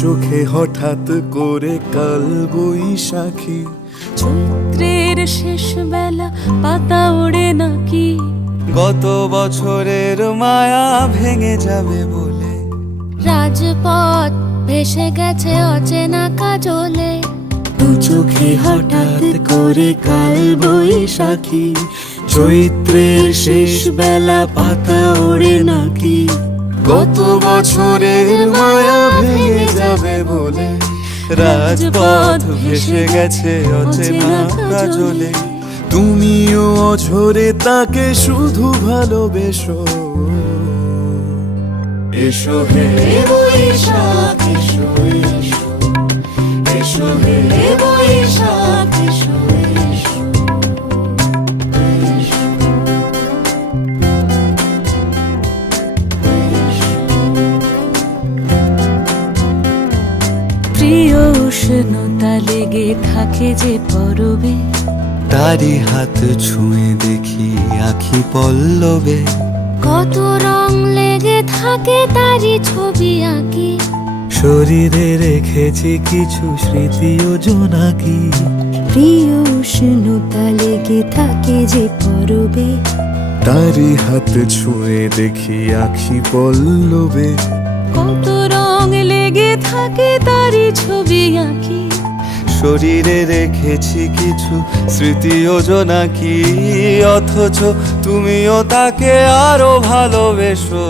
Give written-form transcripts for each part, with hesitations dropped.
চোখে হঠাৎ করে কাল বৈশাখী, চৈত্রের শেষ বেলা পাতা ওড়ে নাকি, গত বছরের মায়া ভেঙে যাবে বলে, রাজপথ ভেসে গেছে অচেনা কাজলে, দু চোখে হঠাৎ করে কাল বৈশাখী, চৈত্রের শেষ বেলা পাতা ওড়ে নাকি, গত বছরের মায়া ভেঙে যাবে বলে, রাজপথ ভেসে গেছে অচেনা কাজলে। তুমিও অঝরে তাকে শুধু ভালোবেসো, এসো হে বৈশাখ এসো এসো, এসো হে বৈশাখ এসো এসো, এসো। প্রিয় উষ্ণতা লেগে থাকে যে পরবে, তারি হাত ছুঁয়ে দেখি আখি পল্লবে, কত রং লেগে থাকে তারই ছবি আঁকি, শরীরে রেখেছি কিছু স্মৃতি ও জোনাকি, প্রিয় উষ্ণতা লেগে থাকে যে পরবে, তারি হাত ছুঁয়ে দেখি আখি পল্লবে, কত রং লেগে থাকে তারই ছবি আঁকি, শরীরে রেখেছি কিছু স্মৃতি ও জোনাকি, অথচ তুমিও তাকে আরো ভালোবেসো,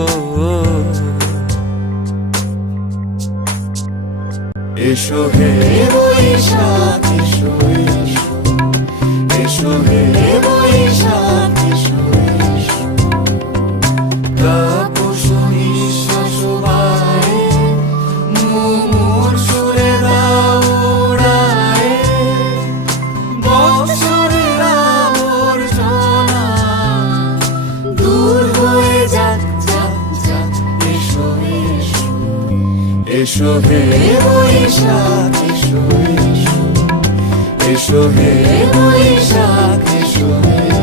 এসো হে বৈশাখ এসো এসো, এসো হে বৈশাখ এসো এসো। তাপস নিঃশ্বাস বায়ে, মুমুর সুরে দাও উড়ায়ে, বৎসরের আবর্জনা দূর হয়ে যাক যাক যাক, এসো এসো, এসো হে বৈশাখ এসো এসো, এসো হে বৈশাখ এসো এসো।